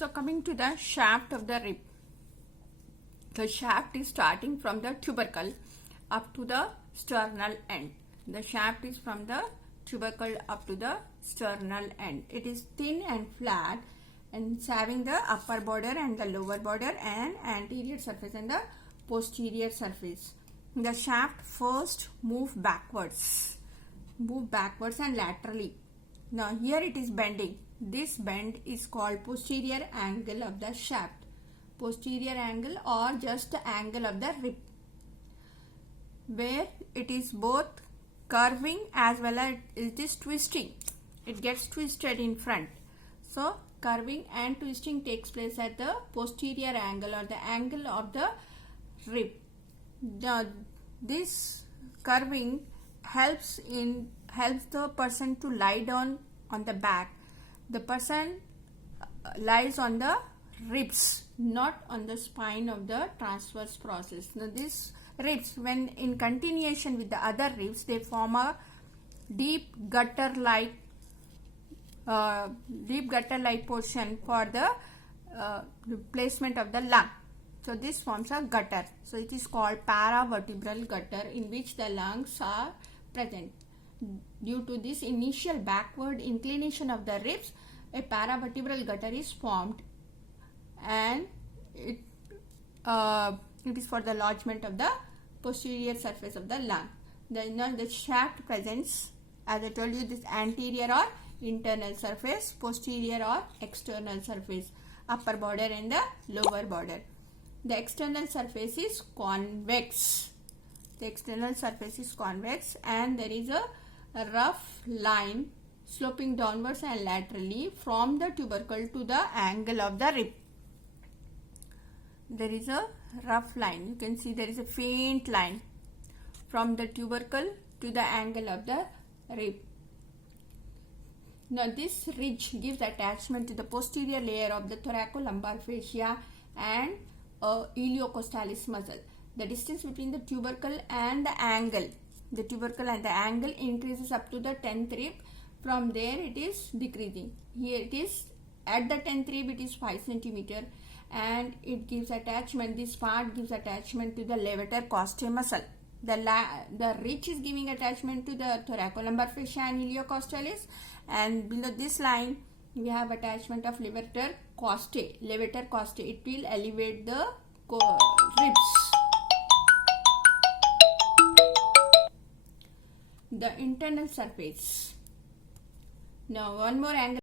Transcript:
So coming to the shaft of the rib. The shaft is starting from the tubercle up to the sternal end. The shaft is from the tubercle up to the sternal end. It is thin and flat and it's having the upper border and the lower border and anterior surface and the posterior surface. The shaft first move backwards and laterally. Now here it is bending. This bend is called posterior angle of the shaft. Posterior angle or just the angle of the rib, where it is both curving as well as it is twisting. It gets twisted in front. So curving and twisting takes place at the posterior angle or the angle of the rib. This curving helps the person to lie down on the back. The person lies on the ribs, not on the spine of the transverse process. Now these ribs, when in continuation with the other ribs, they form a deep gutter like portion for the placement of the lung. So this forms a gutter. So it is called paravertebral gutter, in which the lungs are present. Due to this initial backward inclination of the ribs, a paravertebral gutter is formed, and it is for the lodgement of the posterior surface of the lung. The shaft presents, as I told you, this anterior or internal surface, posterior or external surface, upper border and the lower border. The external surface is convex. And there is a rough line sloping downwards and laterally from the tubercle to the angle of the rib. There is a rough line. You can see there is a faint line from the tubercle to the angle of the rib. Now this ridge gives attachment to the posterior layer of the thoracolumbar fascia and iliocostalis muscle. The distance between the tubercle and the angle increases up to the 10th rib. From there it is decreasing. Here it is at the 10th rib, it is 5 cm, and it gives attachment. This part gives attachment to the levator costae muscle. The ridge is giving attachment to the thoracolumbar fascia and iliocostalis, and below this line we have attachment of levator costae. It will elevate the ribs. The internal surface. Now one more angle